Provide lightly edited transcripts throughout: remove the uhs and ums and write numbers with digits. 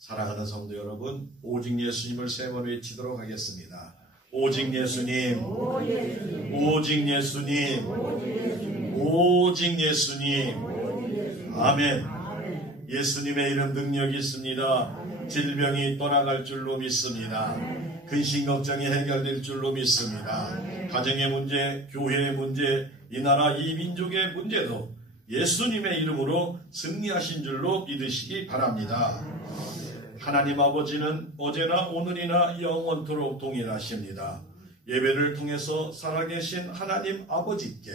사랑하는 성도 여러분, 오직 예수님을 세 번 외치도록 하겠습니다. 오직 예수님, 오직 예수님, 오직 예수님. 아멘. 예수님의 이름 능력이 있습니다. 질병이 떠나갈 줄로 믿습니다. 근심 걱정이 해결될 줄로 믿습니다. 가정의 문제, 교회의 문제, 이 나라 이 민족의 문제도 예수님의 이름으로 승리하신 줄로 믿으시기 바랍니다. 하나님 아버지는 어제나 오늘이나 영원토록 동일하십니다. 예배를 통해서 살아계신 하나님 아버지께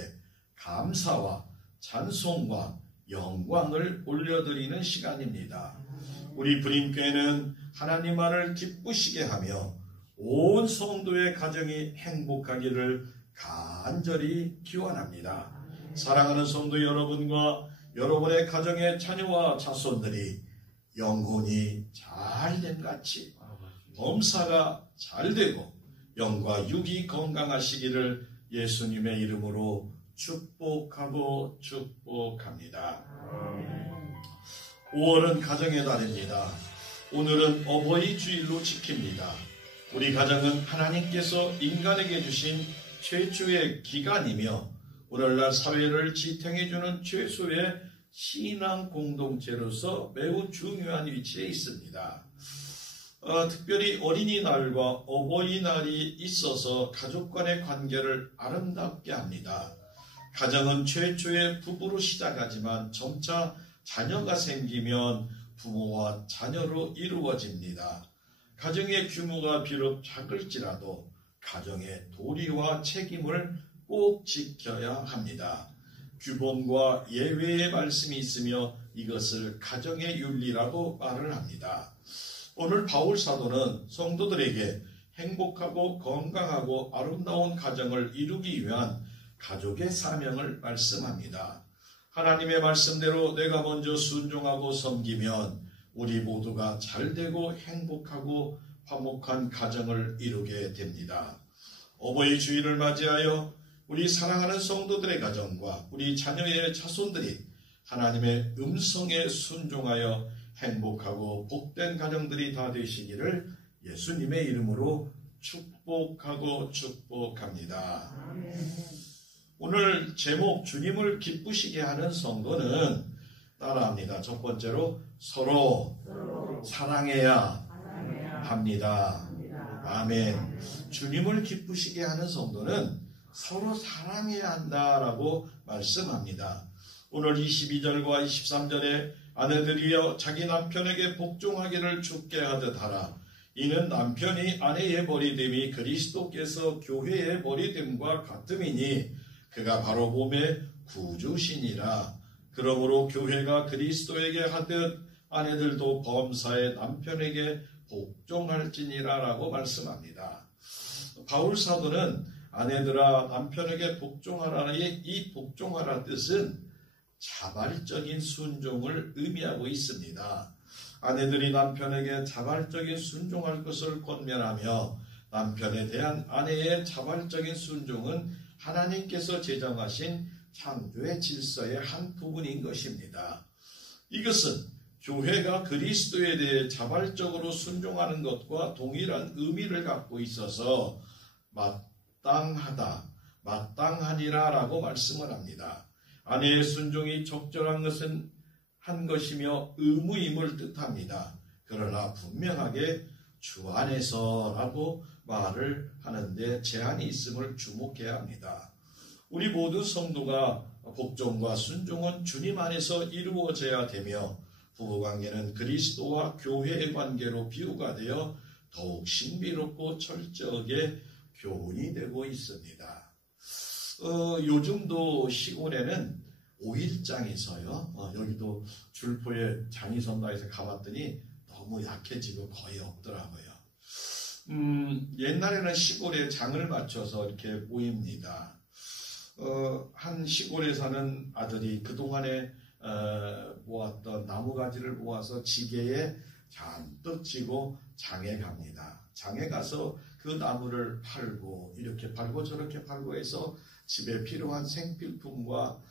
감사와 찬송과 영광을 올려드리는 시간입니다. 우리 부림교회는 하나님만을 기쁘시게 하며 온 성도의 가정이 행복하기를 간절히 기원합니다. 사랑하는 성도 여러분과 여러분의 가정의 자녀와 자손들이 영혼이 잘됨 같이 범사가 잘되고 영과 육이 건강하시기를 예수님의 이름으로 축복하고 축복합니다. 5월은 가정의 달입니다. 오늘은 어버이 주일로 지킵니다. 우리 가정은 하나님께서 인간에게 주신 최초의 기간이며 오늘날 사회를 지탱해주는 최소의 신앙 공동체로서 매우 중요한 위치에 있습니다. 특별히 어린이날과 어버이날이 있어서 가족 간의 관계를 아름답게 합니다. 가정은 최초의 부부로 시작하지만 점차 자녀가 생기면 부모와 자녀로 이루어집니다. 가정의 규모가 비록 작을지라도 가정의 도리와 책임을 꼭 지켜야 합니다. 규범과 예외의 말씀이 있으며 이것을 가정의 윤리라고 말을 합니다. 오늘 바울 사도는 성도들에게 행복하고 건강하고 아름다운 가정을 이루기 위한 가족의 사명을 말씀합니다. 하나님의 말씀대로 내가 먼저 순종하고 섬기면 우리 모두가 잘되고 행복하고 화목한 가정을 이루게 됩니다. 어버이 주일을 맞이하여 우리 사랑하는 성도들의 가정과 우리 자녀의 자손들이 하나님의 음성에 순종하여 행복하고 복된 가정들이 다 되시기를 예수님의 이름으로 축복하고 축복합니다. 오늘 제목 주님을 기쁘시게 하는 성도는 따라합니다. 첫 번째로 서로 사랑해야 합니다. 아멘. 주님을 기쁘시게 하는 성도는 서로 사랑해야 한다라고 말씀합니다. 오늘 22절과 23절에 아내들이여 자기 남편에게 복종하기를 주께 하듯 하라. 이는 남편이 아내의 머리됨이 그리스도께서 교회의 머리됨과 같음이니 그가 바로 몸의 구주시니라. 그러므로 교회가 그리스도에게 하듯 아내들도 범사의 남편에게 복종할지니라 라고 말씀합니다. 바울 사도는 아내들아 남편에게 복종하라의 이 복종하라 뜻은 자발적인 순종을 의미하고 있습니다. 아내들이 남편에게 자발적인 순종할 것을 권면하며 남편에 대한 아내의 자발적인 순종은 하나님께서 제정하신 창조의 질서의 한 부분인 것입니다. 이것은 교회가 그리스도에 대해 자발적으로 순종하는 것과 동일한 의미를 갖고 있어서 마땅하니라 라고 말씀을 합니다. 아내의 순종이 적절한 것은 한 것이며 의무임을 뜻합니다. 그러나 분명하게 주 안에서라고 말을 하는데 제한이 있음을 주목해야 합니다. 우리 모든 성도가 복종과 순종은 주님 안에서 이루어져야 되며 부부관계는 그리스도와 교회의 관계로 비유가 되어 더욱 신비롭고 철저하게 교훈이 되고 있습니다. 요즘도 시골에는 5일장에서요. 여기도 줄포에 장이 선다 해서 가봤더니 너무 약해지고 거의 없더라고요. 옛날에는 시골에 장을 맞춰서 이렇게 모입니다. 한 시골에 사는 아들이 그동안에 모았던 나무가지를 모아서 지게에 잔뜩 지고 장에 갑니다. 장에 가서 그 나무를 팔고 이렇게 팔고 저렇게 팔고 해서 집에 필요한 생필품과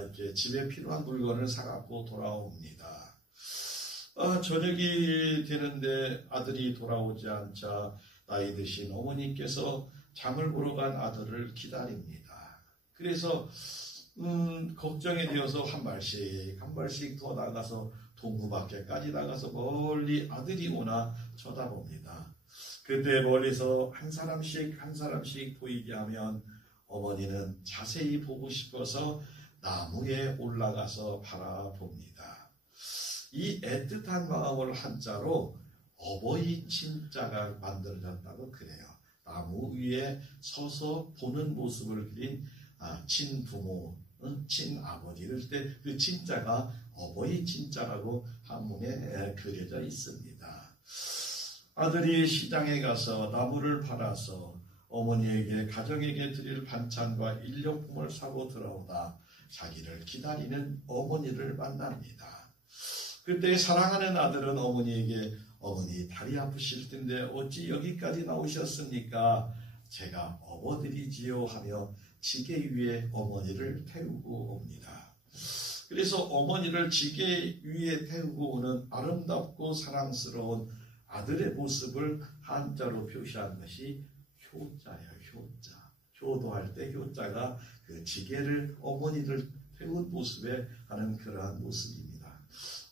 이렇게 집에 필요한 물건을 사갖고 돌아옵니다. 저녁이 되는데 아들이 돌아오지 않자 나이 드신 어머니께서 장을 보러 간 아들을 기다립니다. 그래서 걱정이 되어서 한 발씩 더 나가서 동구 밖에까지 나가서 멀리 아들이 오나 쳐다봅니다. 그때 멀리서 한 사람씩 보이게 하면 어머니는 자세히 보고 싶어서 나무에 올라가서 바라봅니다. 이 애틋한 마음을 한자로 어버이 친자가 만들어졌다고 그래요. 나무 위에 서서 보는 모습을 그린 친부모, 친아버지를 때 그 친자가 어버이 친자라고 한문에 그려져 있습니다. 아들이 시장에 가서 나무를 팔아서 어머니에게 가정에게 드릴 반찬과 일용품을 사고 들어오다 자기를 기다리는 어머니를 만납니다. 그때 사랑하는 아들은 어머니에게 어머니 다리 아프실 텐데 어찌 여기까지 나오셨습니까? 제가 업어드리지요 하며 지게 위에 어머니를 태우고 옵니다. 그래서 어머니를 지게 위에 태우고 오는 아름답고 사랑스러운 아들의 모습을 한자로 표시한 것이 효자예요. 효자. 효도할 때 효자가 그 지게를 어머니를 태운 모습에 하는 그러한 모습입니다.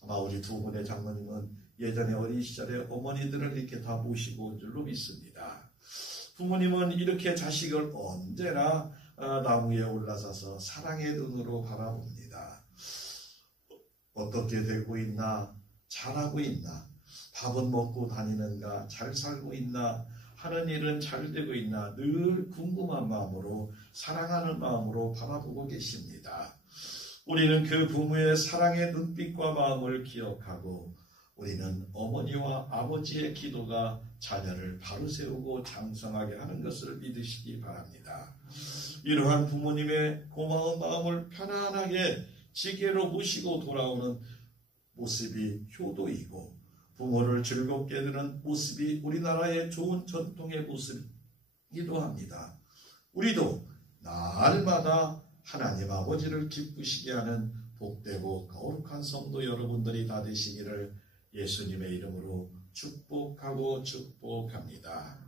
아마 우리 두 분의 장모님은 예전에 어린 시절에 어머니들을 이렇게 다 모시고 온 줄로 믿습니다. 부모님은 이렇게 자식을 언제나 나무에 올라서서 사랑의 눈으로 바라봅니다. 어떻게 되고 있나? 잘하고 있나? 밥은 먹고 다니는가? 잘 살고 있나? 하는 일은 잘 되고 있나? 늘 궁금한 마음으로 사랑하는 마음으로 바라보고 계십니다. 우리는 그 부모의 사랑의 눈빛과 마음을 기억하고 우리는 어머니와 아버지의 기도가 자녀를 바로 세우고 장성하게 하는 것을 믿으시기 바랍니다. 이러한 부모님의 고마운 마음을 편안하게 지게로 모시고 돌아오는 모습이 효도이고 부모를 즐겁게 해드는 모습이 우리나라의 좋은 전통의 모습이기도 합니다. 우리도 날마다 하나님 아버지를 기쁘시게 하는 복되고 거룩한 성도 여러분들이 다 되시기를 예수님의 이름으로 축복하고 축복합니다.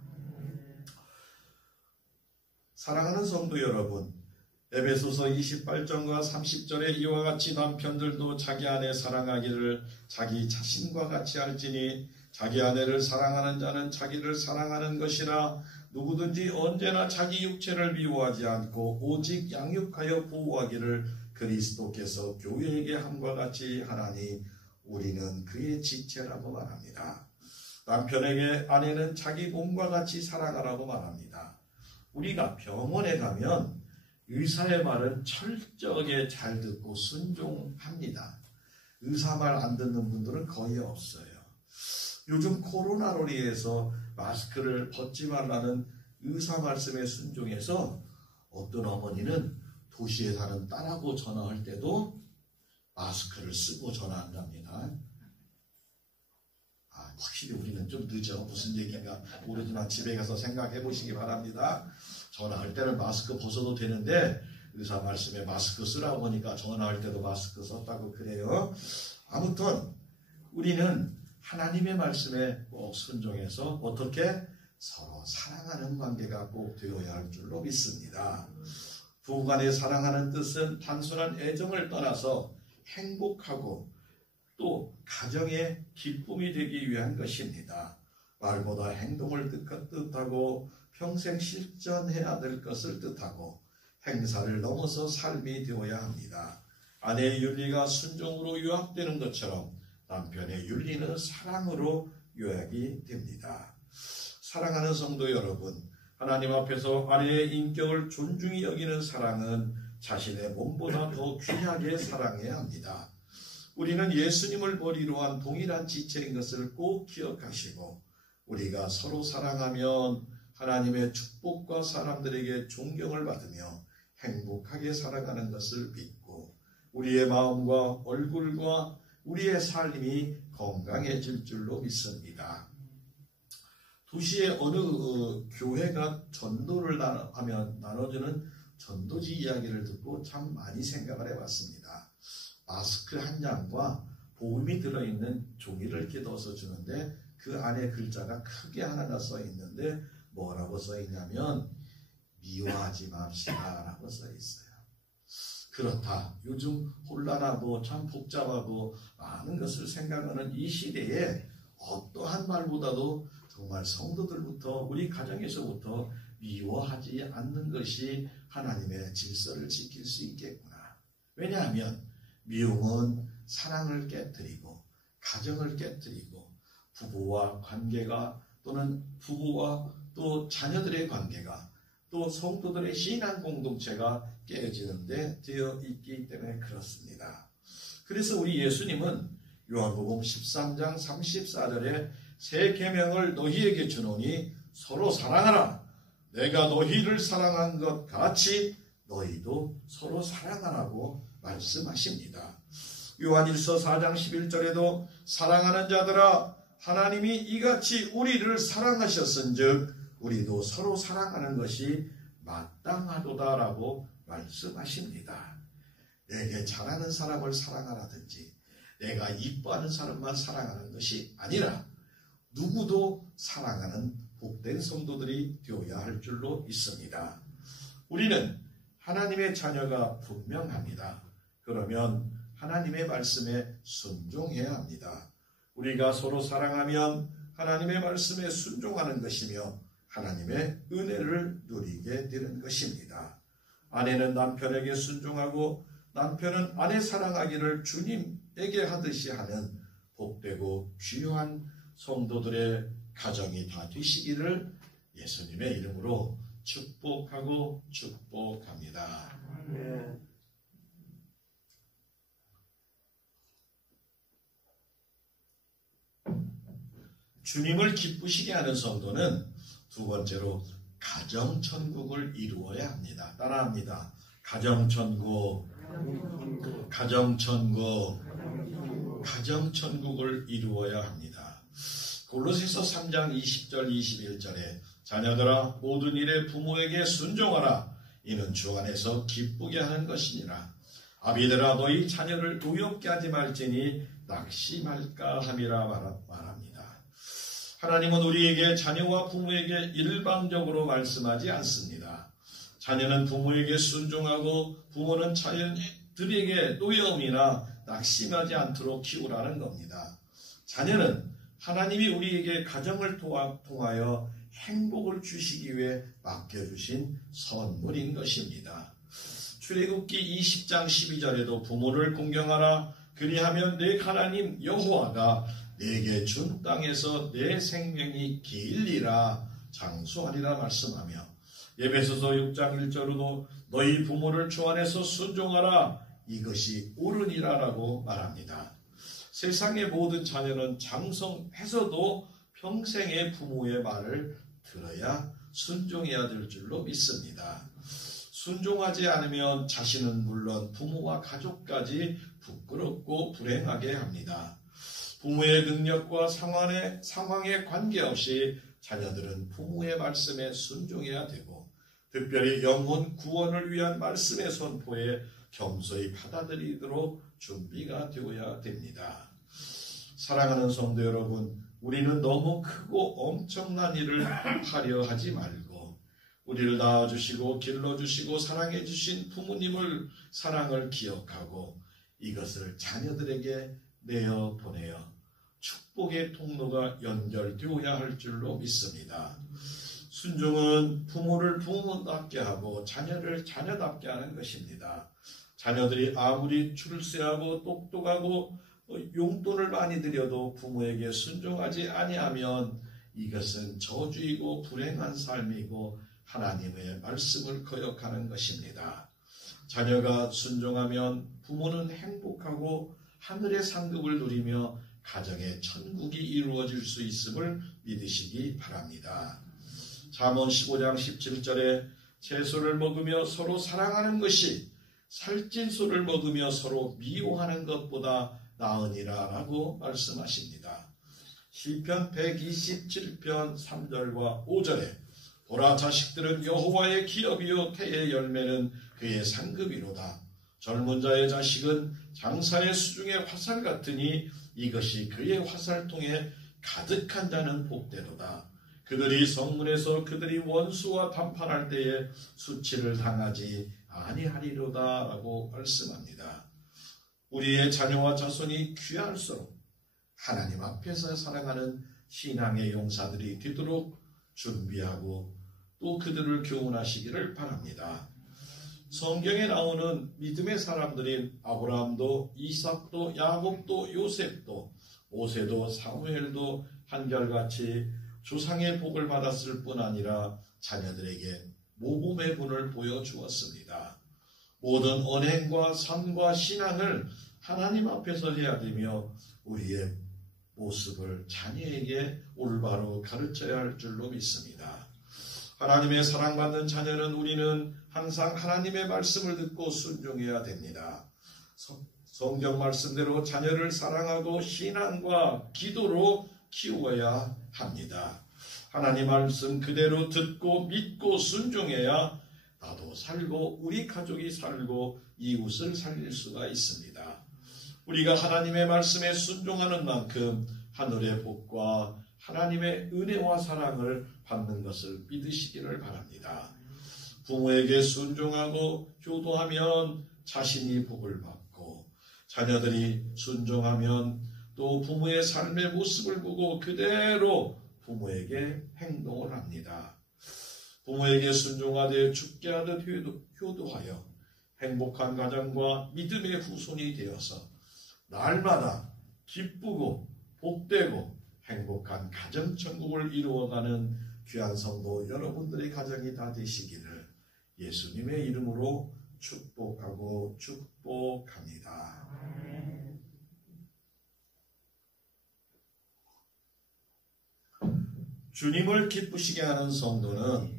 사랑하는 성도 여러분, 에베소서 28장과 30절에 이와 같이 남편들도 자기 아내 사랑하기를 자기 자신과 같이 할지니 자기 아내를 사랑하는 자는 자기를 사랑하는 것이라. 누구든지 언제나 자기 육체를 미워하지 않고 오직 양육하여 보호하기를 그리스도께서 교회에게 함과 같이 하나니 우리는 그의 지체라고 말합니다. 남편에게 아내는 자기 몸과 같이 사랑하라고 말합니다. 우리가 병원에 가면 의사의 말은 철저하게 잘 듣고 순종합니다. 의사 말 안 듣는 분들은 거의 없어요. 요즘 코로나로 인해서 마스크를 벗지 말라는 의사 말씀에 순종해서 어떤 어머니는 도시에 사는 딸하고 전화할 때도 마스크를 쓰고 전화한답니다. 확실히 우리는 좀 늦어. 무슨 얘기인가 모르지만 집에 가서 생각해 보시기 바랍니다. 전화할 때는 마스크 벗어도 되는데 의사 말씀에 마스크 쓰라고 하니까 전화할 때도 마스크 썼다고 그래요. 아무튼 우리는 하나님의 말씀에 꼭 순종해서 어떻게 서로 사랑하는 관계가 꼭 되어야 할 줄로 믿습니다. 부부간의 사랑하는 뜻은 단순한 애정을 떠나서 행복하고 또 가정의 기쁨이 되기 위한 것입니다. 말보다 행동을 뜻하고 평생 실천해야 될 것을 뜻하고 행사를 넘어서 삶이 되어야 합니다. 아내의 윤리가 순종으로 요약되는 것처럼 남편의 윤리는 사랑으로 요약이 됩니다. 사랑하는 성도 여러분, 하나님 앞에서 아내의 인격을 존중히 여기는 사랑은 자신의 몸보다 더 귀하게 사랑해야 합니다. 우리는 예수님을 머리로 한 동일한 지체인 것을 꼭 기억하시고 우리가 서로 사랑하면 하나님의 축복과 사람들에게 존경을 받으며 행복하게 살아가는 것을 믿고 우리의 마음과 얼굴과 우리의 삶이 건강해질 줄로 믿습니다. 도시의 어느 교회가 전도를 하면 나눠주는 전도지 이야기를 듣고 참 많이 생각을 해봤습니다. 마스크 한 장과 복음이 들어있는 종이를 이렇게 넣어서 주는데 그 안에 글자가 크게 하나가 써 있는데 뭐라고 써 있냐면 미워하지 맙시다 라고 써 있어요. 그렇다. 요즘 혼란하고 참 복잡하고 많은 것을 생각하는 이 시대에 어떠한 말보다도 정말 성도들부터 우리 가정에서부터 미워하지 않는 것이 하나님의 질서를 지킬 수 있겠구나. 왜냐하면 미움은 사랑을 깨뜨리고 가정을 깨뜨리고 부부와 관계가 또는 부부와 또 자녀들의 관계가 또 성도들의 신앙 공동체가 깨어지는 데 되어 있기 때문에 그렇습니다. 그래서 우리 예수님은 요한복음 13장 34절에 새 계명을 너희에게 주노니 서로 사랑하라. 내가 너희를 사랑한 것 같이 너희도 서로 사랑하라고 말씀하십니다. 요한일서 4장 11절에도 사랑하는 자들아 하나님이 이같이 우리를 사랑하셨은즉 우리도 서로 사랑하는 것이 마땅하도다라고 말씀하십니다. 내게 잘하는 사람을 사랑하라든지 내가 이뻐하는 사람만 사랑하는 것이 아니라 누구도 사랑하는 복된 성도들이 되어야 할 줄로 믿습니다. 우리는 하나님의 자녀가 분명합니다. 그러면 하나님의 말씀에 순종해야 합니다. 우리가 서로 사랑하면 하나님의 말씀에 순종하는 것이며 하나님의 은혜를 누리게 되는 것입니다. 아내는 남편에게 순종하고 남편은 아내 사랑하기를 주님에게 하듯이 하는 복되고 귀한 성도들의 가정이 다 되시기를 예수님의 이름으로 축복하고 축복합니다. 주님을 기쁘시게 하는 성도는 두 번째로 가정천국을 이루어야 합니다. 따라합니다. 가정천국, 가정천국, 가정천국을 이루어야 합니다. 골로새서 3장 20절 21절에 자녀들아 모든 일에 부모에게 순종하라. 이는 주 안에서 기쁘게 하는 것이니라. 아비들아 너희 자녀를 노엽게 하지 말지니 낙심할까 함이라 말합니다. 하나님은 우리에게 자녀와 부모에게 일방적으로 말씀하지 않습니다. 자녀는 부모에게 순종하고 부모는 자녀들에게 노여움이나 낙심하지 않도록 키우라는 겁니다. 자녀는 하나님이 우리에게 가정을 통하여 행복을 주시기 위해 맡겨주신 선물인 것입니다. 출애굽기 20장 12절에도 부모를 공경하라. 그리하면 내 하나님 여호와가 내게 준 땅에서 내 생명이 길리라 장수하리라 말씀하며 에베소서 6장 1절로도 너희 부모를 주 안에서 순종하라. 이것이 옳으니라라고 말합니다. 세상의 모든 자녀는 장성해서도 평생의 부모의 말을 들어야 순종해야 될 줄로 믿습니다. 순종하지 않으면 자신은 물론 부모와 가족까지 부끄럽고 불행하게 합니다. 부모의 능력과 상황에 관계없이 자녀들은 부모의 말씀에 순종해야 되고 특별히 영혼 구원을 위한 말씀의 선포에 겸손히 받아들이도록 준비가 되어야 됩니다. 사랑하는 성도 여러분, 우리는 너무 크고 엄청난 일을 하려 하지 말고 우리를 낳아주시고 길러주시고 사랑해주신 부모님을 사랑을 기억하고 이것을 자녀들에게 내어보내어 축복의 통로가 연결되어야 할 줄로 믿습니다. 순종은 부모를 부모답게 하고 자녀를 자녀답게 하는 것입니다. 자녀들이 아무리 출세하고 똑똑하고 용돈을 많이 들여도 부모에게 순종하지 아니하면 이것은 저주이고 불행한 삶이고 하나님의 말씀을 거역하는 것입니다. 자녀가 순종하면 부모는 행복하고 하늘의 상급을 누리며 가정의 천국이 이루어질 수 있음을 믿으시기 바랍니다. 잠언 15장 17절에 채소를 먹으며 서로 사랑하는 것이 살찐 소를 먹으며 서로 미워하는 것보다 나으니라 라고 말씀하십니다. 시편 127편 3절과 5절에 보라 자식들은 여호와의 기업이요 태의 열매는 그의 상급이로다. 젊은 자의 자식은 장사의 수중의 화살 같으니 이것이 그의 화살통에 가득한 자는 복되도다. 그들이 성문에서 그들이 원수와 담판할 때에 수치를 당하지 아니하리로다 라고 말씀합니다. 우리의 자녀와 자손이 귀할수록 하나님 앞에서 살아가는 신앙의 용사들이 되도록 준비하고 또 그들을 교훈하시기를 바랍니다. 성경에 나오는 믿음의 사람들인 아브라함도 이삭도 야곱도 요셉도 모세도 사무엘도 한결같이 조상의 복을 받았을 뿐 아니라 자녀들에게 모범의 분을 보여주었습니다. 모든 언행과 삶과 신앙을 하나님 앞에서 해야 되며 우리의 모습을 자녀에게 올바로 가르쳐야 할 줄로 믿습니다. 하나님의 사랑받는 자녀는 우리는 항상 하나님의 말씀을 듣고 순종해야 됩니다. 성경 말씀대로 자녀를 사랑하고 신앙과 기도로 키워야 합니다. 하나님 말씀 그대로 듣고 믿고 순종해야 나도 살고 우리 가족이 살고 이웃을 살릴 수가 있습니다. 우리가 하나님의 말씀에 순종하는 만큼 하늘의 복과 하나님의 은혜와 사랑을 받는 것을 믿으시기를 바랍니다. 부모에게 순종하고 효도하면 자신이 복을 받고 자녀들이 순종하면 또 부모의 삶의 모습을 보고 그대로 부모에게 행동을 합니다. 부모에게 순종하되 죽게 하듯 효도하여 행복한 가정과 믿음의 후손이 되어서 날마다 기쁘고 복되고 행복한 가정천국을 이루어가는 귀한 성도 여러분들의 가정이 다 되시기를 예수님의 이름으로 축복하고 축복합니다. 주님을 기쁘시게 하는 성도는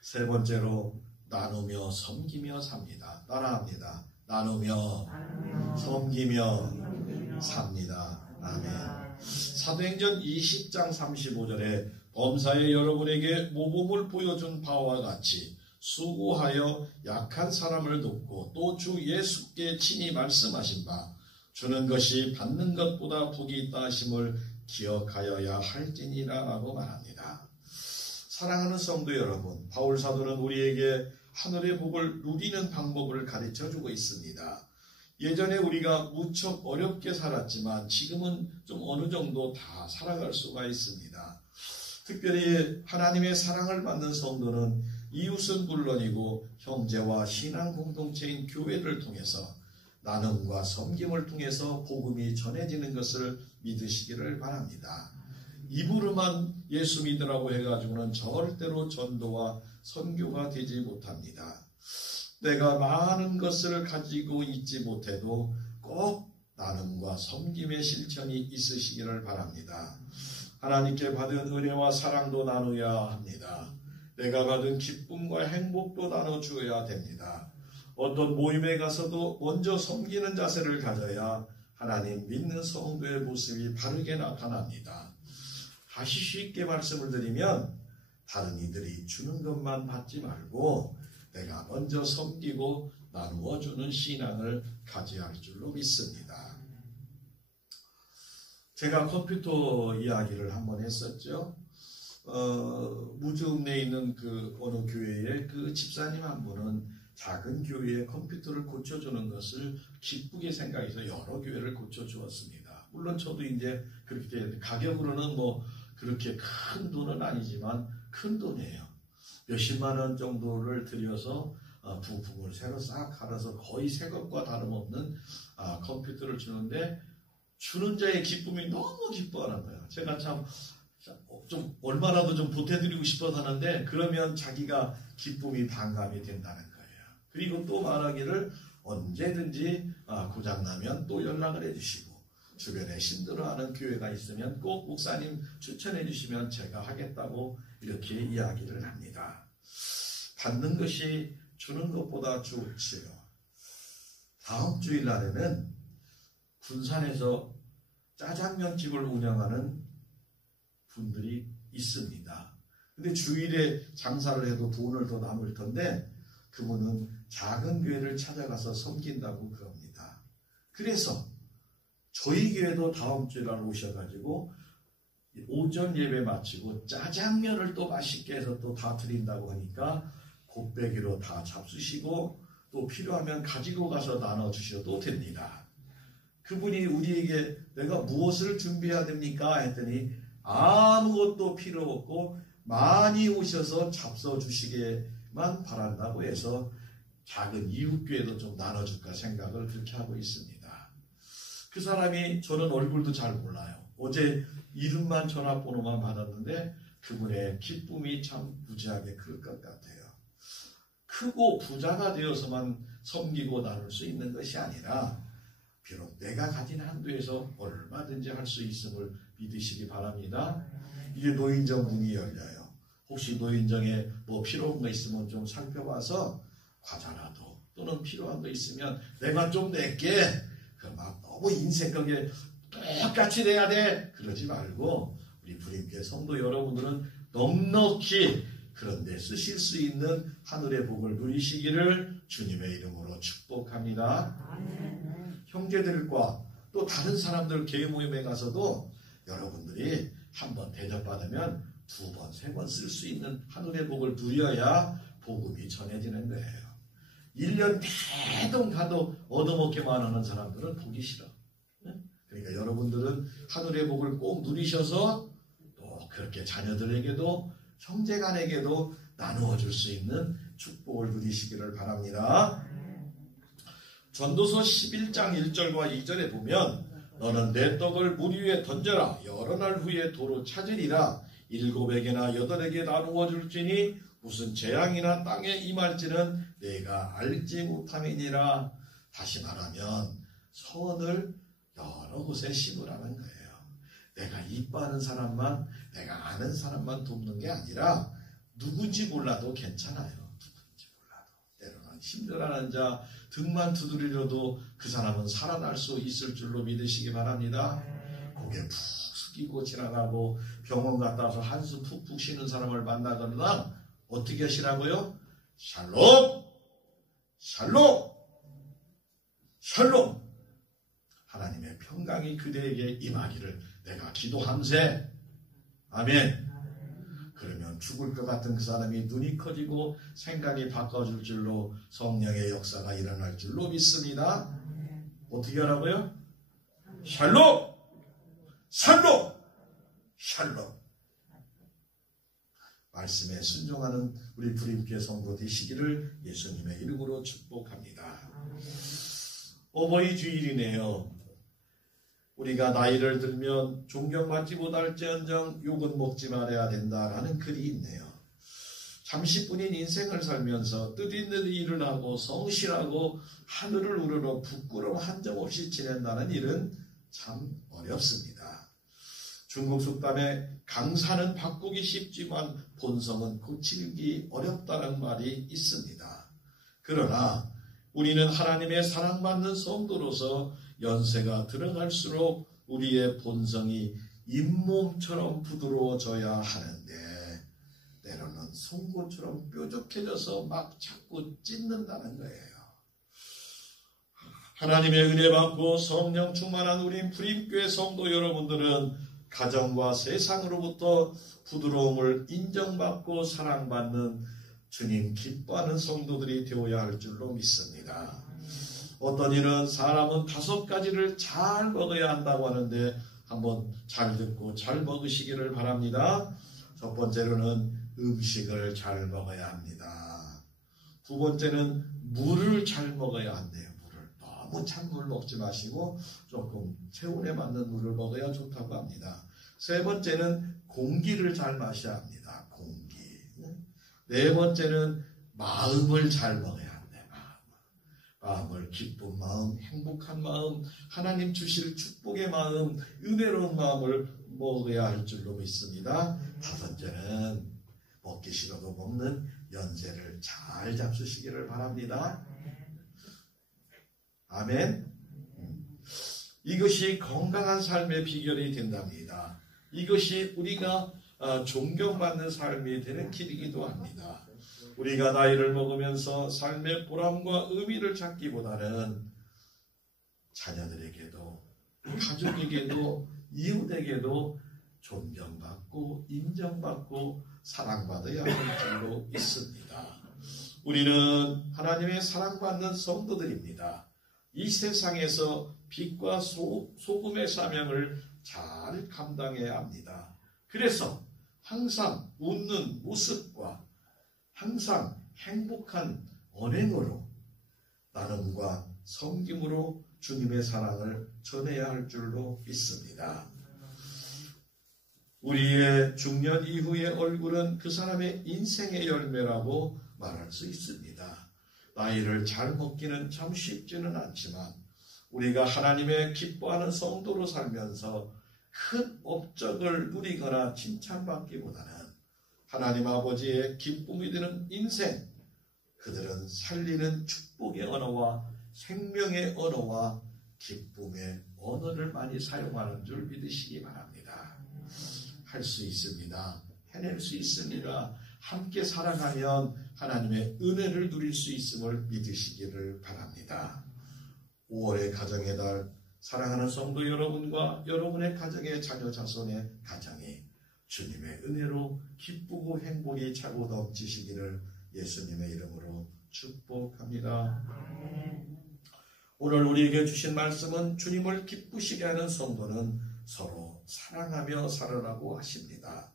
세 번째로 나누며 섬기며 삽니다. 따라합니다. 나누며 섬기며 삽니다. 아멘. 사도행전 20장 35절에 범사에 여러분에게 모범을 보여준 바와 같이 수고하여 약한 사람을 돕고 또 주 예수께 친히 말씀하신 바 주는 것이 받는 것보다 복이 있다 하심을 기억하여야 할지니라 라고 말합니다. 사랑하는 성도 여러분, 바울 사도는 우리에게 하늘의 복을 누리는 방법을 가르쳐주고 있습니다. 예전에 우리가 무척 어렵게 살았지만 지금은 좀 어느 정도 다 살아갈 수가 있습니다. 특별히 하나님의 사랑을 받는 성도는 이웃은 물론이고 형제와 신앙 공동체인 교회를 통해서 나눔과 섬김을 통해서 복음이 전해지는 것을 믿으시기를 바랍니다. 입으로만 예수 믿으라고 해가지고는 절대로 전도와 선교가 되지 못합니다. 내가 많은 것을 가지고 있지 못해도 꼭 나눔과 섬김의 실천이 있으시기를 바랍니다. 하나님께 받은 은혜와 사랑도 나누어야 합니다. 내가 받은 기쁨과 행복도 나눠주어야 됩니다. 어떤 모임에 가서도 먼저 섬기는 자세를 가져야 하나님 믿는 성도의 모습이 바르게 나타납니다. 다시 쉽게 말씀을 드리면 다른 이들이 주는 것만 받지 말고 내가 먼저 섬기고 나누어 주는 신앙을 가져야 할 줄로 믿습니다. 제가 컴퓨터 이야기를 한번 했었죠. 무주읍내에 있는 그 어느 교회의 그 집사님 한 분은 작은 교회에 컴퓨터를 고쳐주는 것을 기쁘게 생각해서 여러 교회를 고쳐주었습니다. 물론 저도 이제 그렇게 가격으로는 뭐 그렇게 큰 돈은 아니지만 큰 돈이에요. 몇십만 원 정도를 들여서 부품을 새로 싹 갈아서 거의 새 것과 다름없는 컴퓨터를 주는데 주는 자의 기쁨이 너무 기뻐하는 거예요. 제가 참 좀 얼마라도 좀 보태드리고 싶어서 하는데 그러면 자기가 기쁨이 반감이 된다는 거예요. 그리고 또 말하기를 언제든지 고장나면 또 연락을 해주시고 주변에 힘들어하는 교회가 있으면 꼭 목사님 추천해 주시면 제가 하겠다고 이렇게 이야기를 합니다. 받는 것이 주는 것보다 좋지요. 다음 주일날에는 군산에서 짜장면집을 운영하는 분들이 있습니다. 근데 주일에 장사를 해도 돈을 더 남을 텐데 그분은 작은 교회를 찾아가서 섬긴다고 그럽니다. 그래서 저희 교회도 다음 주에 오셔가지고 오전 예배 마치고 짜장면을 또 맛있게 해서 또 다 드린다고 하니까 곱빼기로 다 잡수시고 또 필요하면 가지고 가서 나눠주셔도 됩니다. 그분이 우리에게 내가 무엇을 준비해야 됩니까? 했더니 아무것도 필요 없고 많이 오셔서 잡숴주시게만 바란다고 해서 작은 이웃교회도 좀 나눠줄까 생각을 그렇게 하고 있습니다. 그 사람이 저는 얼굴도 잘 몰라요. 어제 이름만 전화번호만 받았는데 그분의 기쁨이 참 무지하게 클 것 같아요. 크고 부자가 되어서만 섬기고 나눌 수 있는 것이 아니라 비록 내가 가진 한도에서 얼마든지 할 수 있음을 믿으시기 바랍니다. 이게 노인정 문이 열려요. 혹시 노인정에 뭐 필요한 거 있으면 좀 살펴봐서 과자라도 또는 필요한 거 있으면 내가 좀 낼게. 막 너무 인생 거기에 똑같이 내야 돼. 그러지 말고 우리 불임교회 성도 여러분들은 넉넉히 그런데 쓰실 수 있는 하늘의 복을 누리시기를 주님의 이름으로 축복합니다. 형제들과 또 다른 사람들 교회 모임에 가서도 여러분들이 한번 대접받으면 2번, 3번 쓸 수 있는 하늘의 복을 누려야 복음이 전해지는 거예요. 1년 내동 가도 얻어먹기만 하는 사람들은 보기 싫어. 그러니까 여러분들은 하늘의 복을 꼭 누리셔서 또 그렇게 자녀들에게도 형제간에게도 나누어 줄 수 있는 축복을 누리시기를 바랍니다. 전도서 11장 1절과 2절에 보면 너는 내 떡을 물 위에 던져라. 여러 날 후에 도로 찾으리라. 7에게나 8에게 나누어 줄지니 무슨 재앙이나 땅에 임할지는 내가 알지 못함이니라. 다시 말하면 선을 여러 곳에 심으라는 거예요. 내가 이뻐하는 사람만, 내가 아는 사람만 돕는 게 아니라 누군지 몰라도 괜찮아요. 누군지 몰라도. 때로는 힘들어하는 자 등만 두드리려도 그 사람은 살아날 수 있을 줄로 믿으시기 바랍니다. 고개 푹 숙이고 지나가고 병원 갔다 와서 한숨 푹푹 쉬는 사람을 만나거나 어떻게 하시라고요? 샬롬! 샬롬! 샬롬! 하나님의 평강이 그대에게 임하기를 내가 기도함세. 아멘. 그러면 죽을 것 같은 그 사람이 눈이 커지고 생각이 바꿔줄 줄로 성령의 역사가 일어날 줄로 믿습니다. 어떻게 하라고요? 샬롬! 샬롬! 샬롬! 말씀에 순종하는 우리 불임교회 성도 되시기를 예수님의 이름으로 축복합니다. 어버이 주일이네요. 우리가 나이를 들면 존경받지 못할지언정 욕은 먹지 말아야 된다라는 글이 있네요. 잠시뿐인 인생을 살면서 뜻있는 일을 하고 성실하고 하늘을 우러러 부끄러움 한 점 없이 지낸다는 일은 참 어렵습니다. 중국 속담에 강산은 바꾸기 쉽지만 본성은 고치기 어렵다는 말이 있습니다. 그러나 우리는 하나님의 사랑받는 성도로서 연세가 들어갈수록 우리의 본성이 잇몸처럼 부드러워져야 하는데 때로는 송곳처럼 뾰족해져서 막 자꾸 찢는다는 거예요. 하나님의 은혜 받고 성령 충만한 우리 불임교회 성도 여러분들은 가정과 세상으로부터 부드러움을 인정받고 사랑받는 주님 기뻐하는 성도들이 되어야 할 줄로 믿습니다. 어떤 일은 사람은 5가지를 잘 먹어야 한다고 하는데 한번 잘 듣고 잘 먹으시기를 바랍니다. 첫 번째로는 음식을 잘 먹어야 합니다. 두 번째는 물을 잘 먹어야 한대요. 물을 너무 찬물 먹지 마시고 조금 체온에 맞는 물을 먹어야 좋다고 합니다. 세 번째는 공기를 잘 마셔야 합니다. 공기. 네 번째는 마음을 잘 먹어야 합니다. 마음을 기쁜 마음, 행복한 마음, 하나님 주실 축복의 마음, 은혜로운 마음을 먹어야 할 줄로 믿습니다. 다섯째는 먹기 싫어도 먹는 연세를 잘 잡수시기를 바랍니다. 아멘. 이것이 건강한 삶의 비결이 된답니다. 이것이 우리가 존경받는 삶이 되는 길이기도 합니다. 우리가 나이를 먹으면서 삶의 보람과 의미를 찾기보다는 자녀들에게도, 가족에게도, 이웃에게도 존경받고 인정받고 사랑받아야 할 줄로 있습니다. 우리는 하나님의 사랑받는 성도들입니다. 이 세상에서 빛과 소금의 사명을 잘 감당해야 합니다. 그래서 항상 웃는 모습과 항상 행복한 언행으로 나눔과 섬김으로 주님의 사랑을 전해야 할 줄로 믿습니다. 우리의 중년 이후의 얼굴은 그 사람의 인생의 열매라고 말할 수 있습니다. 나이를 잘 먹기는 참 쉽지는 않지만 우리가 하나님의 기뻐하는 성도로 살면서 큰 업적을 누리거나 칭찬받기보다는 하나님 아버지의 기쁨이 되는 인생, 그들은 살리는 축복의 언어와 생명의 언어와 기쁨의 언어를 많이 사용하는 줄 믿으시기 바랍니다. 할 수 있습니다. 해낼 수 있습니다. 함께 살아가면 하나님의 은혜를 누릴 수 있음을 믿으시기를 바랍니다. 5월의 가정의 달, 사랑하는 성도 여러분과 여러분의 가정의 자녀 자손의 가정이 주님의 은혜로 기쁘고 행복이 차고 넘치시기를 예수님의 이름으로 축복합니다. 오늘 우리에게 주신 말씀은 주님을 기쁘시게 하는 성도는 서로 사랑하며 살으라고 하십니다.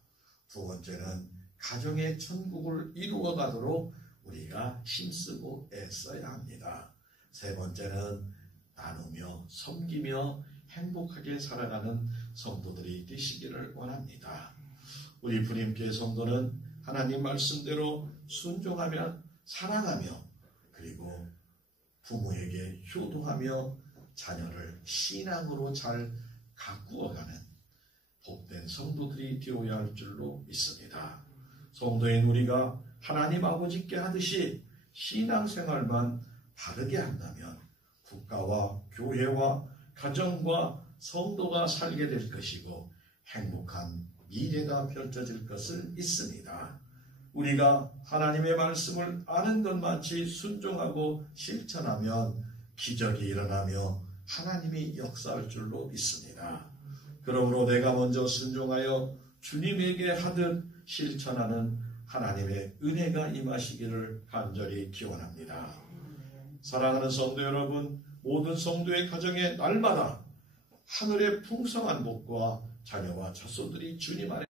두 번째는 가정의 천국을 이루어 가도록 우리가 힘쓰고 애써야 합니다. 세 번째는 나누며 섬기며 행복하게 살아가는 성도들이 되시기를 원합니다. 우리 부림교회 성도는 하나님 말씀대로 순종하며 사랑하며 그리고 부모에게 효도하며 자녀를 신앙으로 잘 가꾸어가는 복된 성도들이 되어야 할 줄로 믿습니다. 성도인 우리가 하나님 아버지께 하듯이 신앙생활만 바르게 한다면 국가와 교회와 가정과 성도가 살게 될 것이고 행복한 미래가 펼쳐질 것을 믿습니다. 우리가 하나님의 말씀을 아는 것만치 순종하고 실천하면 기적이 일어나며 하나님이 역사할 줄로 믿습니다. 그러므로 내가 먼저 순종하여 주님에게 하듯 실천하는 하나님의 은혜가 임하시기를 간절히 기원합니다. 사랑하는 성도 여러분, 모든 성도의 가정에 날마다 하늘의 풍성한 복과 자녀와 자손들이 주님 안에